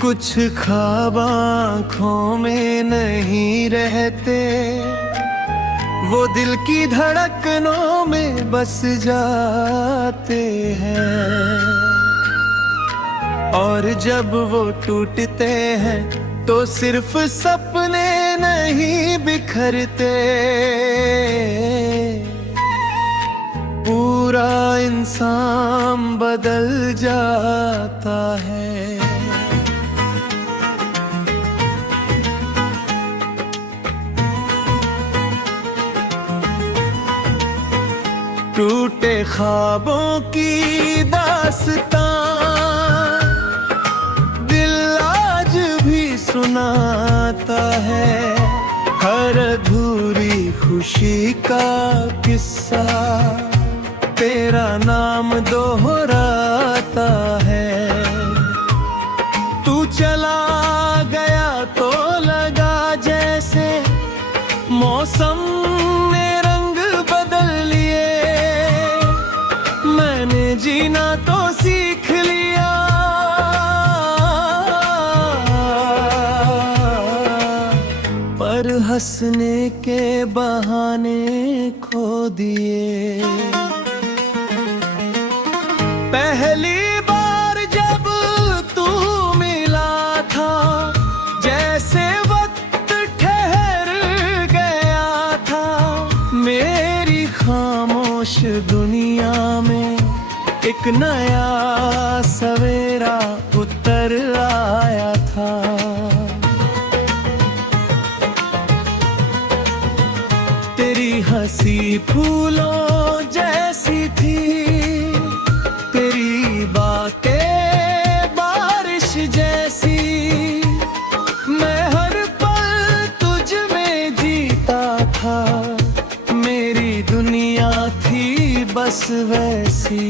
कुछ ख्वाब आँखों में नहीं रहते, वो दिल की धड़कनों में बस जाते हैं। और जब वो टूटते हैं तो सिर्फ सपने नहीं बिखरते, पूरा इंसान बदल जाता है। टूटे ख्वाबों की दास्तां दिल आज भी सुनाता है, हर अधूरी खुशी का किस्सा तेरा नाम दोहराता है। तू चला गया तो लगा जैसे मौसम ने रंग बदल लिए, मैंने जीना तो सीख लिया, पर हंसने के बहाने खो दिए। पहली बार जब तू मिला था जैसे वक्त ठहर गया था, मेरी खामोश दुनिया में एक नया सवेरा उतर आया था। तेरी हंसी फूलों जैसी थी, तेरी बातें बारिश जैसी, मैं हर पल तुझ में जीता था, मेरी दुनिया थी बस वैसी।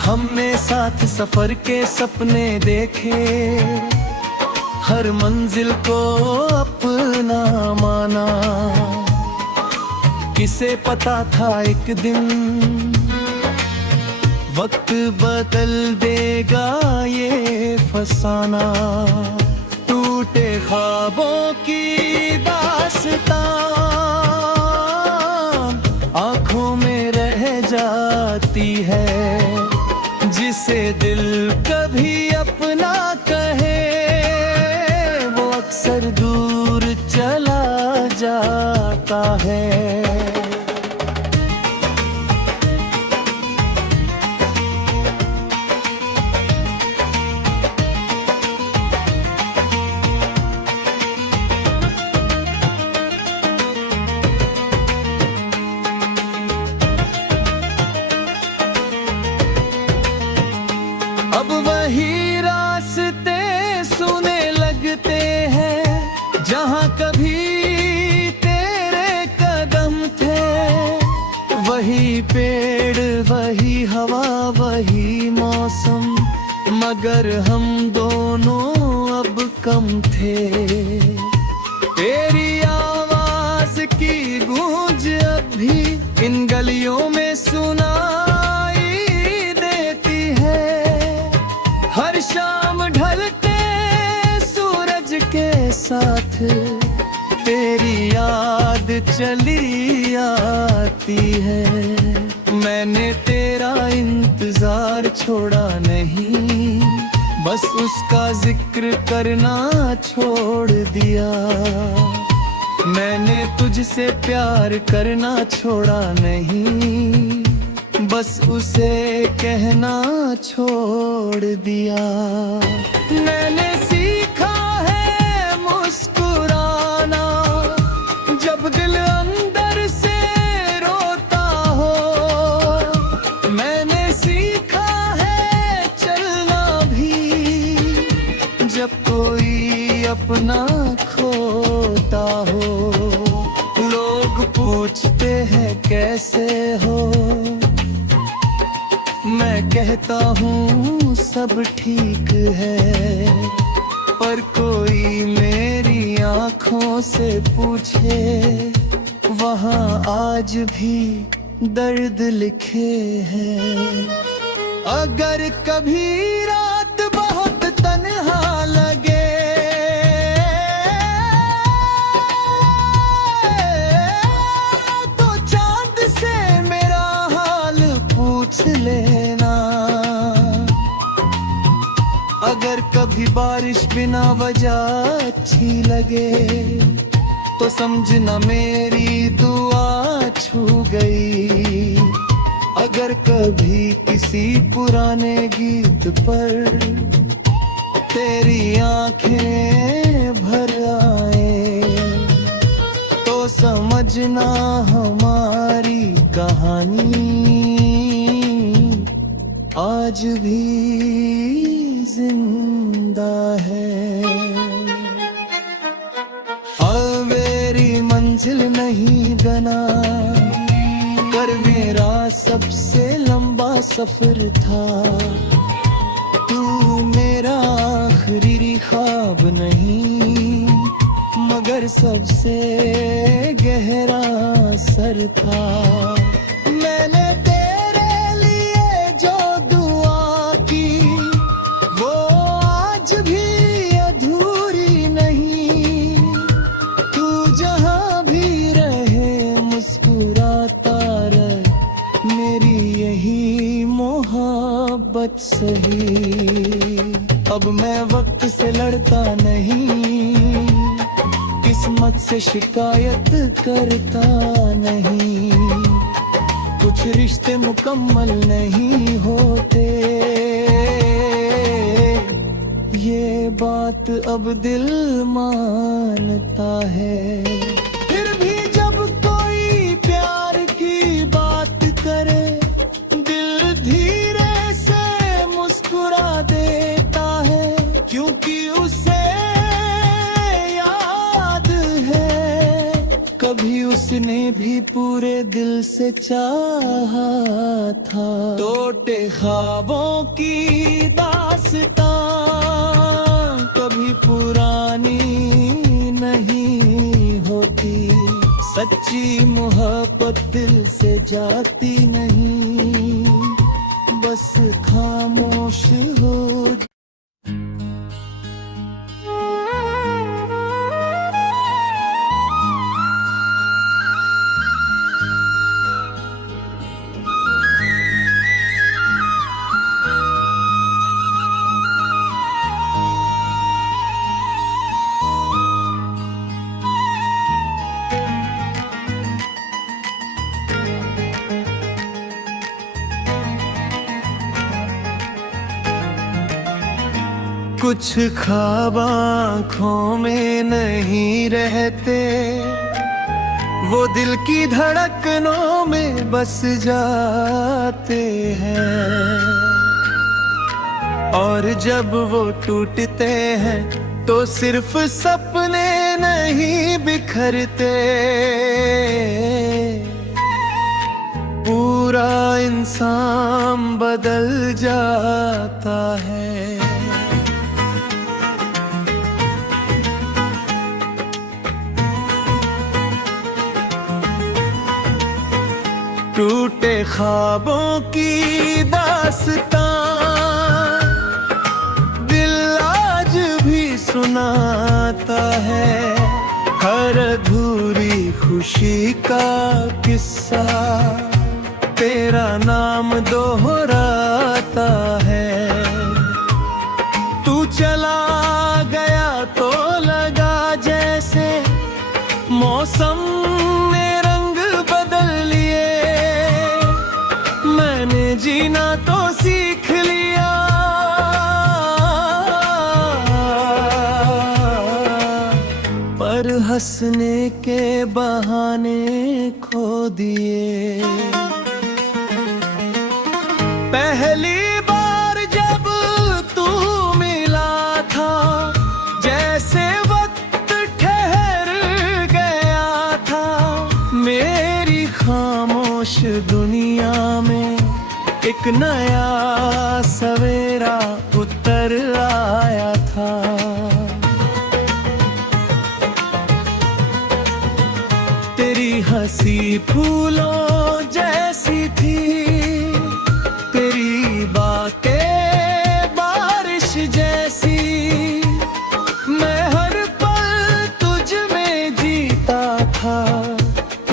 हमने साथ सफर के सपने देखे, हर मंजिल को अपना माना, किसे पता था एक दिन वक्त बदल देगा ये फसाना। टूटे ख्वाबों की दास्तां आँखों में रह जाती है, जिसे दिल कभी अपना कहे वो अक्सर दूर चला जाता है। अब वही रास्ते सुने लगते हैं जहाँ कभी तेरे कदम थे, वही पेड़ वही हवा वही मौसम, मगर हम दोनों अब कम थे। तेरी आवाज की गूंज अब भी इन गलियों में सुनाई देती है, हर शाम ढलते सूरज के साथ तेरी याद चली आती है। मैंने तेरा इंतजार छोड़ा नहीं, बस उसका जिक्र करना छोड़ दिया। मैंने तुझसे प्यार करना छोड़ा नहीं, बस उसे कहना छोड़ दिया। मैंने सीखा है मुस्कुराना जब दिल अंदर से रोता हो, मैंने सीखा है चलना भी जब कोई अपना खोता हो। लोग पूछते हैं कैसे हो, मैं कहता हूँ सब ठीक है, पर कोई मेरी आँखों से पूछे वहाँ आज भी दर्द लिखे हैं। अगर कभी रात बहुत अगर कभी बारिश बिना वजह अच्छी लगे तो समझना मेरी दुआ छू गई। अगर कभी किसी पुराने गीत पर तेरी आंखें भर आए तो समझना हमारी कहानी आज भी जिंदा है। अब मेरी मंजिल नहीं बना कर मेरा सबसे लंबा सफर था। तू मेरा आखिरी ख्वाब नहीं मगर सबसे गहरा असर था। मैंने तेरे लिए जो दुआ की वो आज भी अधूरी नहीं। तू जहाँ भी रहे मुस्कुराता रहे मेरी यही मोहब्बत सही। अब मैं वक्त से लड़ता नहीं किस्मत से शिकायत करता नहीं। कुछ रिश्ते मुकम्मल नहीं होते ये बात अब दिल मानता है। फिर भी जब कोई प्यार की बात करे दिल धीरे से मुस्कुरा देता है क्योंकि उसे कभी उसने भी पूरे दिल से चाहा था। टूटे ख्वाबों की दास्तां कभी पुरानी नहीं होती। सच्ची मोहब्बत दिल से जाती नहीं बस खामोश हो। कुछ ख्वाब आँखों में नहीं रहते वो दिल की धड़कनों में बस जाते हैं। और जब वो टूटते हैं तो सिर्फ सपने नहीं बिखरते पूरा इंसान बदल जाता है। टूटे ख्वाबों की दास्तां दिल आज भी सुनाता है। हर अधूरी खुशी का किस्सा तेरा नाम दोहराता है। तू चला गया तो लगा जैसे मौसम ने रंग बदल लिए। मैंने जीना तो सीख लिया पर हंसने के बहाने खो दिए। पहली बार जब तू मिला था जैसे वक्त ठहर गया था। मेरी खामोश दुनिया में एक नया सवेरा उतर आया था। तेरी हंसी फूलों जैसी थी तेरी बातें बारिश जैसी। मैं हर पल तुझ में जीता था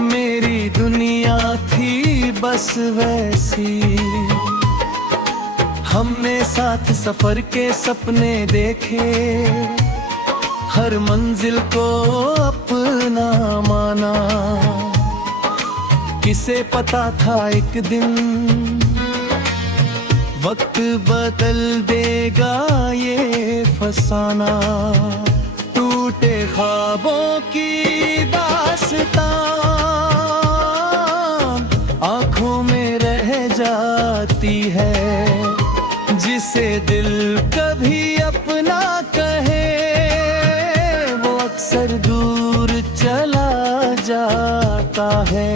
मेरी दुनिया थी बस वैसी। हमने साथ सफर के सपने देखे, हर मंजिल को अपना माना। किसे पता था एक दिन वक्त बदल देगा ये फसाना। टूटे ख्वाबों की दास्तां आंखों में रह जाती है, जिसे दिल कभी अपना कहे वो अक्सर दूर चला जाता है।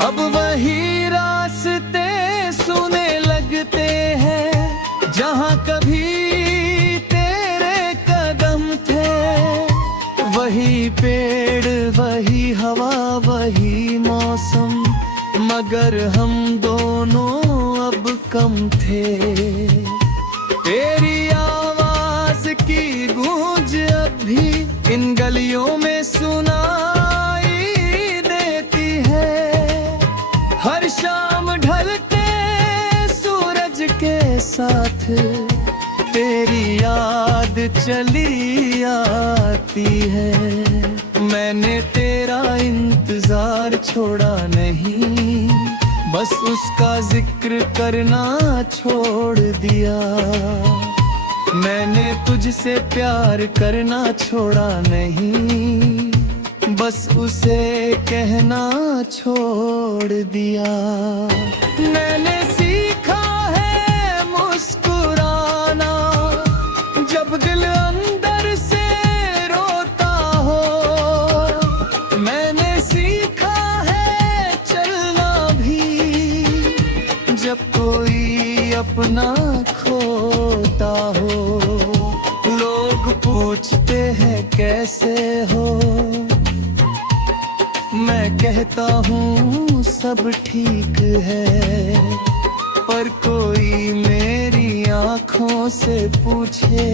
अब वही रास्ते सुने लगते हैं जहाँ कभी तेरे कदम थे। वही पेड़, वही हवा, वही मौसम, मगर हम दोनों अब कम थे। तेरी आवाज की गूंज अब भी इन गलियों में सुनाई देती है। हर शाम ढलते सूरज के साथ तेरी याद चली आती है। मैंने तेरा इंतजार छोड़ा नहीं, बस उसका जिक्र करना छोड़ दिया। मैंने तुझसे प्यार करना छोड़ा नहीं, बस उसे कहना छोड़ दिया। मैंने सीखा है मुस्कुराना जब दिल अंदर से रोता हो। मैंने सीखा है चलना भी जब कोई अपना खोता हो। लोग पूछते हैं कैसे हो, मैं कहता हूँ सब ठीक है। पर कोई मेरी आँखों से पूछे,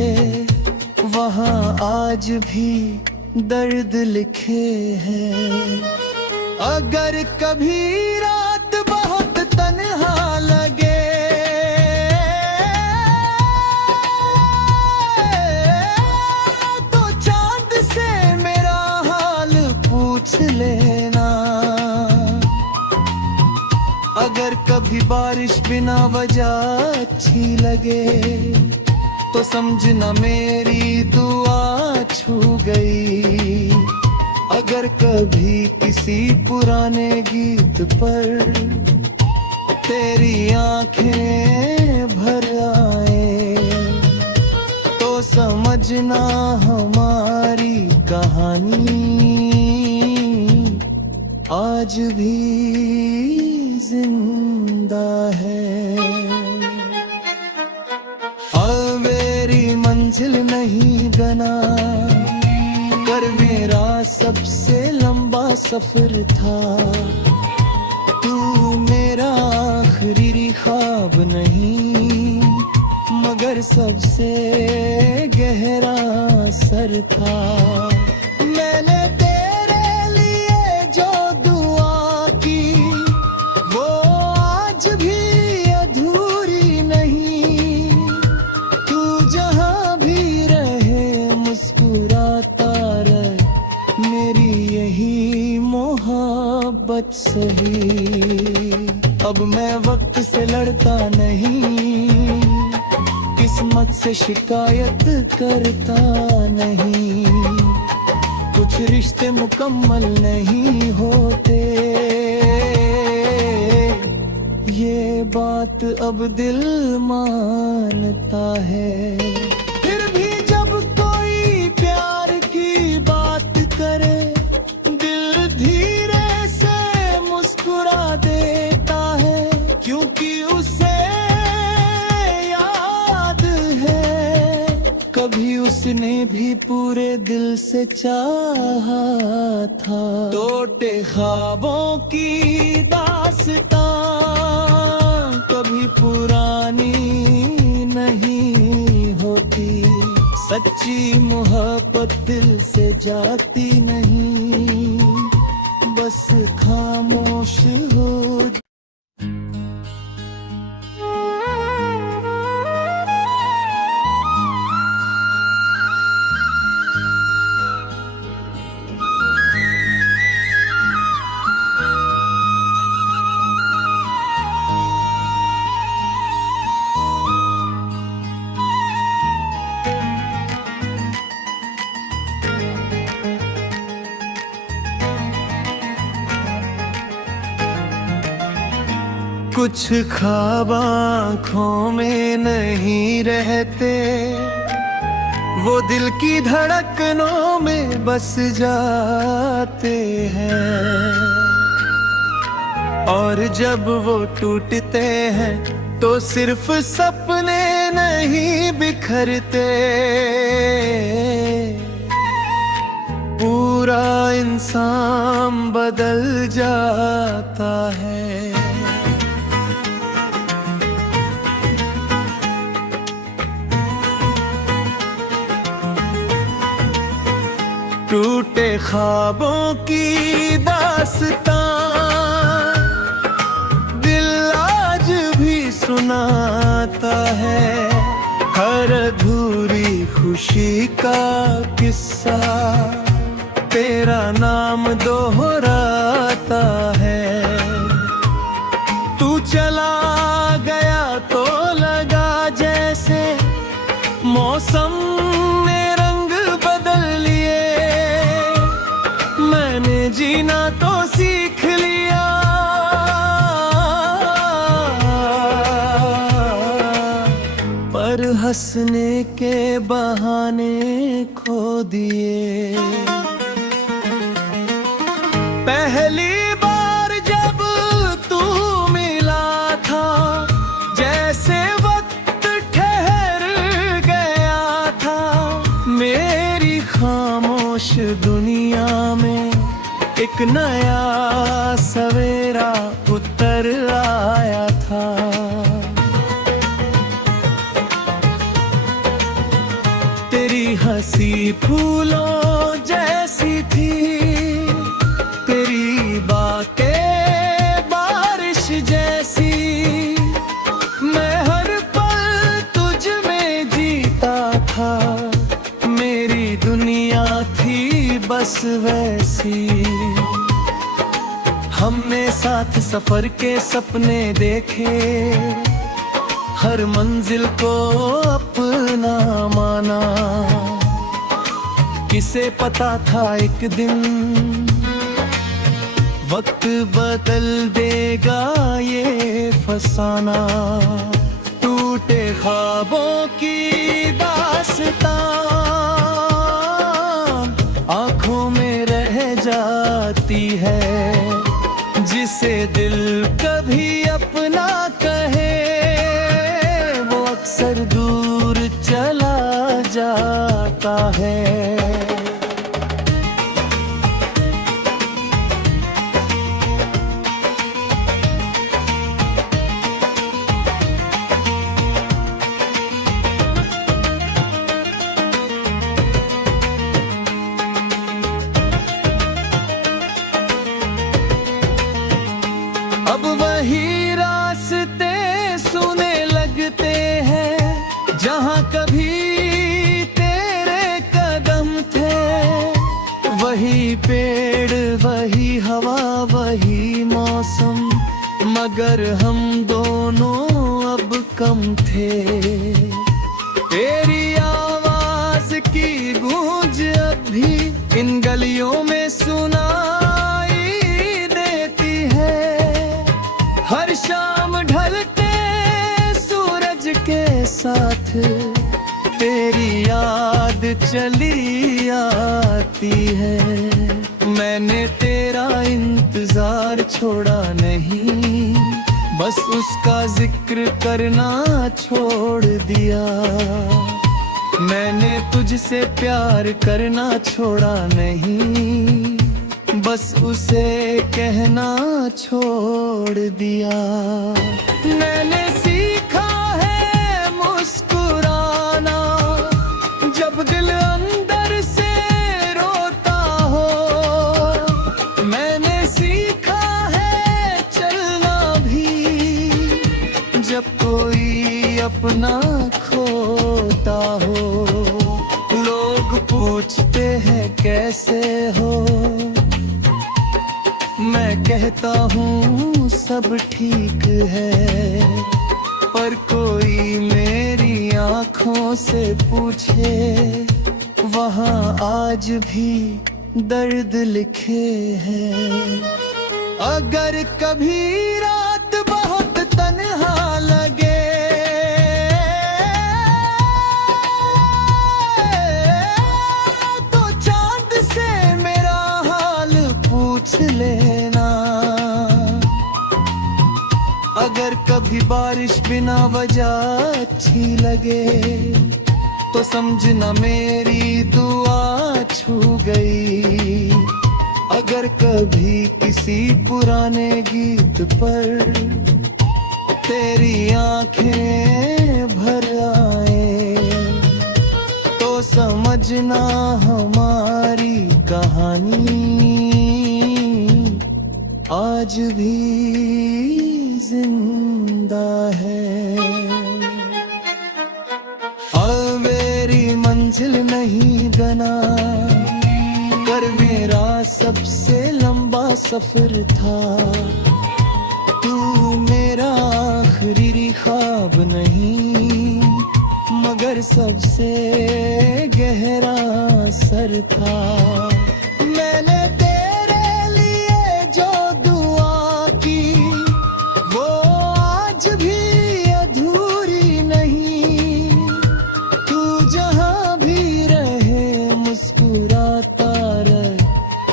वहाँ आज भी दर्द लिखे हैं। अगर कभी रात बहुत तन्हा लगे तो चांद से मेरा हाल पूछ लेना। अगर कभी बारिश बिना वजह अच्छी लगे तो समझना मेरी दुआ छू गई। अगर कभी किसी पुराने गीत पर तेरी आंखें भर आए तो समझना हमारी कहानी आज भी जिंदा है। अब मेरी मंजिल नहीं बना कर मेरा सबसे लंबा सफर था। तू मेरा आखिरी ख्वाब नहीं मगर सबसे गहरा असर था। मैंने तेरे लिए जो दुआ की वो आज भी अधूरी नहीं। तू जहाँ भी रहे मुस्कुराता रहे मेरी यही मोहब्बत सही। अब मैं वक्त से लड़ता नहीं, किस्मत से शिकायत करता नहीं। कुछ रिश्ते मुकम्मल नहीं होते ये बात अब दिल मानता है। फिर भी जब कोई प्यार की बात करे दिल धीरे से मुस्कुरा देता है। क्योंकि उसे याद है कभी उस उसने भी पूरे दिल से चाहा था। टूटे ख्वाबों की दास्तां कभी पुरानी नहीं होती, सच्ची मोहब्बत दिल से जाती नहीं, बस खामोश हो। कुछ ख्वाब आँखों में नहीं रहते, वो दिल की धड़कनों में बस जाते हैं, और जब वो टूटते हैं तो सिर्फ सपने नहीं बिखरते, पूरा इंसान बदल जाता है। टूटे ख्वाबों की दास्तां दिल आज भी सुनाता है, हर अधूरी खुशी का किस्सा तेरा नाम दोहराता है। तू चला गया तो लगा जैसे मौसम ने रंग बदल लिए, मैंने जीना तो सीख लिया, पर हंसने के बहाने खो दिए। पहली बार जब तू मिला था जैसे वक्त ठहर गया था, मेरी खामोश दुनिया में एक नया सवेरा उतर आया था। तेरी हंसी फूलों जैसी थी, तेरी बातें बारिश जैसी, मैं हर पल तुझ में जीता था, मेरी दुनिया थी बस वैसी। हमने साथ सफर के सपने देखे, हर मंजिल को अपना माना, किसे पता था एक दिन वक्त बदल देगा ये फसाना। टूटे ख्वाबों की दास्तां आँखों में रह जाती है, जिसे दिल कभी अपना कहे वो अक्सर दूर चला जाता है। अब वही रास्ते सुने लगते हैं जहाँ कभी तेरे कदम थे, वही पेड़ वही हवा वही मौसम, मगर हम दोनों अब कम थे। तेरी आवाज की गूंज अब भी इन गलियों में सुनाई देती है, हर शाम ढलते सूरज के साथ तेरी याद चली आती है। मैंने तेरा इंतजार छोड़ा नहीं, बस उसका जिक्र करना छोड़ दिया। मैंने तुझसे प्यार करना छोड़ा नहीं, बस उसे कहना छोड़ दिया। मैंने सीखा है मुस्कुराना जब दिल अंदर से रोता हो। मैंने सीखा है चलना भी जब कोई अपना खोता हो। लोग पूछते हैं कैसे हो, मैं कहता हूँ सब ठीक है। पर कोई मेरी आँखों से पूछे, वहाँ आज भी दर्द लिखे हैं। अगर कभी रात बहुत तन्हा लगे तो चांद से मेरा हाल पूछ लेना। अगर कभी बारिश बिना वजह अच्छी लगे तो समझना मेरी दुआ छू गई। अगर कभी किसी पुराने गीत पर तेरी आंखें भर आए तो समझना हमारी कहानी आज भी जिंदा है। अब मेरी मंजिल नहीं बना कर मेरा सबसे लंबा सफर था। तू मेरा आखिरी ख्वाब नहीं मगर सबसे गहरा असर था। मैंने तेरे लिए जो दुआ की वो आज भी अधूरी नहीं। तू जहाँ भी रहे मुस्कुराता रहे,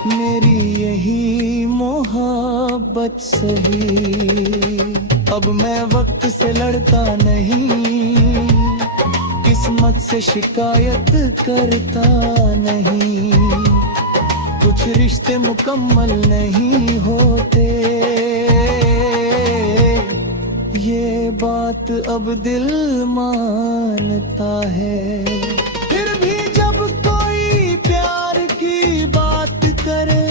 मेरी यही मोहब्बत सही। अब मैं वक्त से लड़ता नहीं, किस्मत से शिकायत करता नहीं। कुछ रिश्ते मुकम्मल नहीं होते, ये बात अब दिल मानता है। फिर भी जब कोई प्यार की बात करे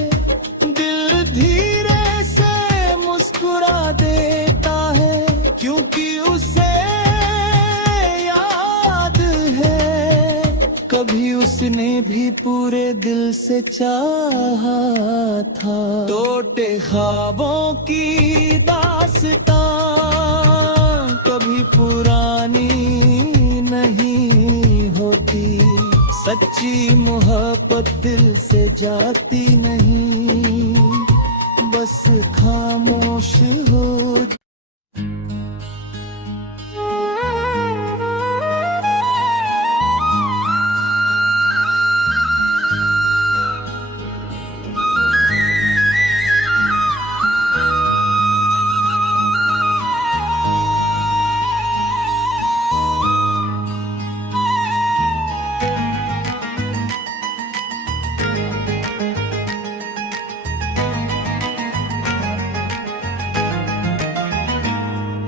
दिल धीरे से मुस्कुरा देता है, क्योंकि उसे याद है कभी उसने भी पूरे दिल से चाहा था। टूटे ख्वाबों की दास्तां कभी पुरानी नहीं होती, सच्ची मोहब्बत दिल से जाती नहीं, बस खामोश हो।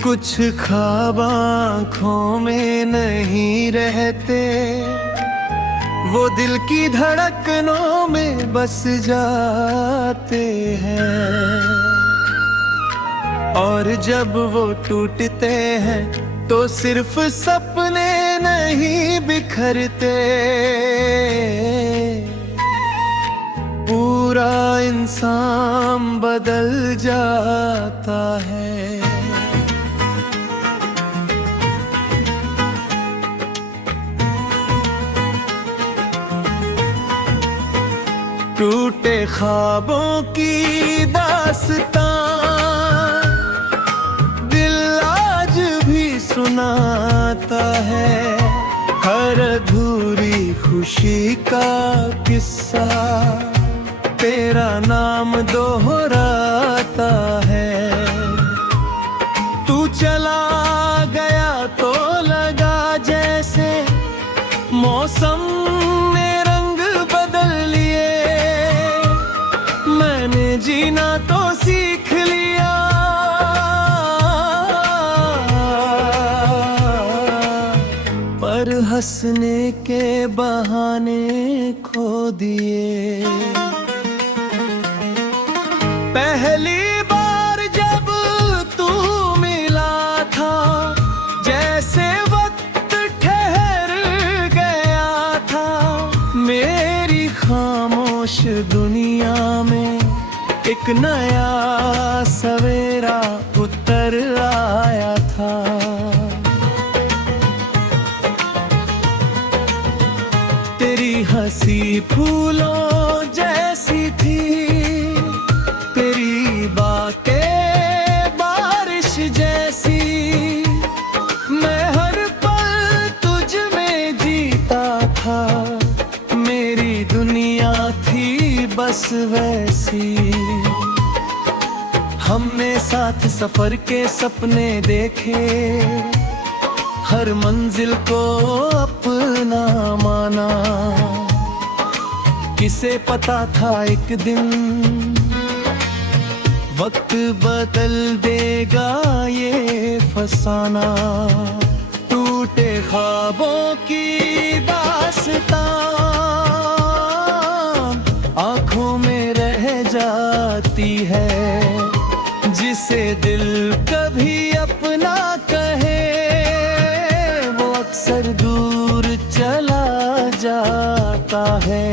कुछ ख्वाब आँखों में नहीं रहते, वो दिल की धड़कनों में बस जाते हैं। और जब वो टूटते हैं तो सिर्फ सपने नहीं बिखरते, पूरा इंसान बदल जाता है। टूटे ख्वाबों की दास्तां दिल आज भी सुनाता है, हर अधूरी खुशी का किस्सा तेरा नाम दोहराता है। तू चला गया तो लगा जैसे हंसने के बहाने खो दिए। पहली बार जब तू मिला था, जैसे वक्त ठहर गया था। मेरी खामोश दुनिया में एक नया सवेरा उतर आया था। तेरी हंसी फूलों जैसी थी, तेरी बातें बारिश जैसी। मैं हर पल तुझ में जीता था, मेरी दुनिया थी बस वैसी। हमने साथ सफर के सपने देखे, हर मंजिल को अपना माना। किसे पता था एक दिन वक्त बदल देगा ये फसाना। टूटे ख्वाबों की दास्तां आंखों में रह जाती है। जिसे दिल कभी अपना कहे, वो अक्सर दूर चला जाता है।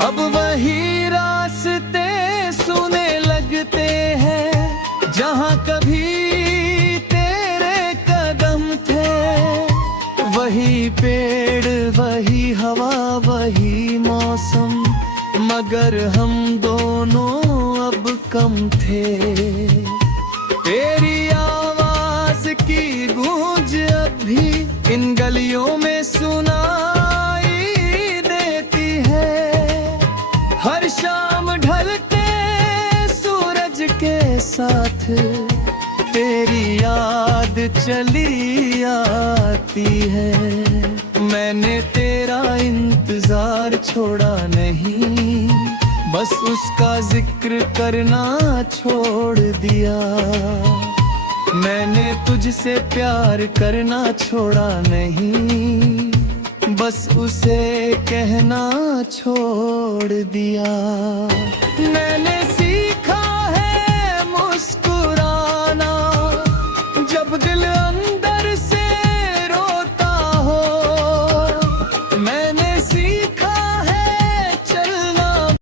अब वही रास्ते सुने लगते हैं, जहाँ कभी तेरे कदम थे। वही पेड़, वही हवा, वही मौसम, मगर हम दोनों अब कम थे। तेरी आवाज की गूंज अब भी इन गलियों में सुनाई देती है। हर शाम ढलते सूरज के साथ तेरी याद चली आती है। मैंने तेरा इंतजार छोड़ा नहीं, बस उसका जिक्र करना छोड़ दिया। मैंने तुझसे प्यार करना छोड़ा नहीं, बस उसे कहना छोड़ दिया।